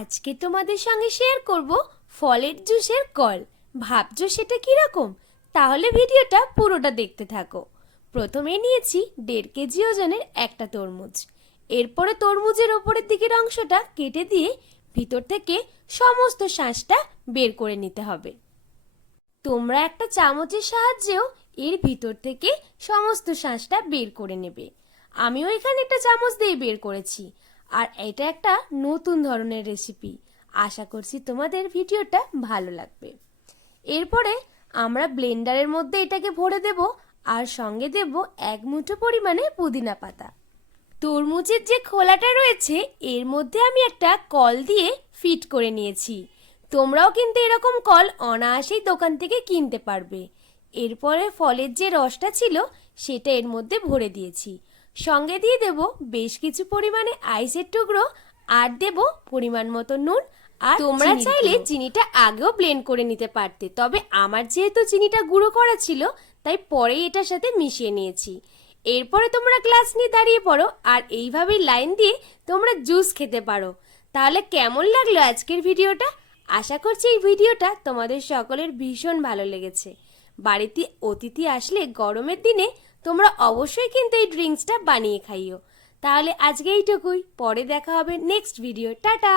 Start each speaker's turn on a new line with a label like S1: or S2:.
S1: আজকে তোমাদের সঙ্গে শেয়ার করব ফলের জুসের কল। ভাবছ সেটা কীরকম? তাহলে ভিডিওটা পুরোটা দেখতে থাকো। প্রথমে নিয়েছি দেড় কেজি ওজনের একটা তরমুজ। এরপরে তরমুজের ওপরের দিকের অংশটা কেটে দিয়ে ভিতর থেকে সমস্ত শাঁসটা বের করে নিতে হবে। তোমরা একটা চামচের সাহায্যেও এর ভিতর থেকে সমস্ত শাঁসটা বের করে নেবে। আমিও এখানে একটা চামচ দিয়ে বের করেছি। আর এটা একটা নতুন ধরনের রেসিপি আশা করছি তোমাদের ভিডিওটা ভালো লাগবে। এরপরে আমরা ব্লেন্ডারের মধ্যে এটাকে ভরে দেব আর সঙ্গে দেব এক মুঠো পরিমাণে পুদিনা পাতা। তরমুজের যে খোলাটা রয়েছে, এর মধ্যে আমি একটা কল দিয়ে ফিট করে নিয়েছি। তোমরাও কিন্তু এরকম কল অনায়াসেই দোকান থেকে কিনতে পারবে। এরপরে ফলের যে রসটা ছিল, সেটা এর মধ্যে ভরে দিয়েছি। সঙ্গে দিয়ে দেব বেশ কিছু পরিমাণে আইসের টুকরো আর দেব পরিমাণ মতো নুন আর তোমরা চাইলে চিনিটা আগেও ব্লেন্ড করে নিতে পারতে। তবে আমার যেহেতু চিনিটা গুঁড়ো করা ছিল তাই পরেই এটার সাথে মিশিয়ে নিয়েছি। এরপরে তোমরা গ্লাস নিয়ে দাঁড়িয়ে পড়ো আর এইভাবেই লাইন দিয়ে তোমরা জুস খেতে পারো। তাহলে কেমন লাগল আজকের ভিডিওটা? আশা করছি এই ভিডিওটা তোমাদের সকলের ভীষণ ভালো লেগেছে। বাড়িতে অতিথি আসলে গরমের দিনে তোমরা অবশ্যই কিন্তু এই ড্রিঙ্কসটা বানিয়ে খাইও। তাহলে আজকে এইটুকুই, পরে দেখা হবে নেক্সট ভিডিও। টাটা!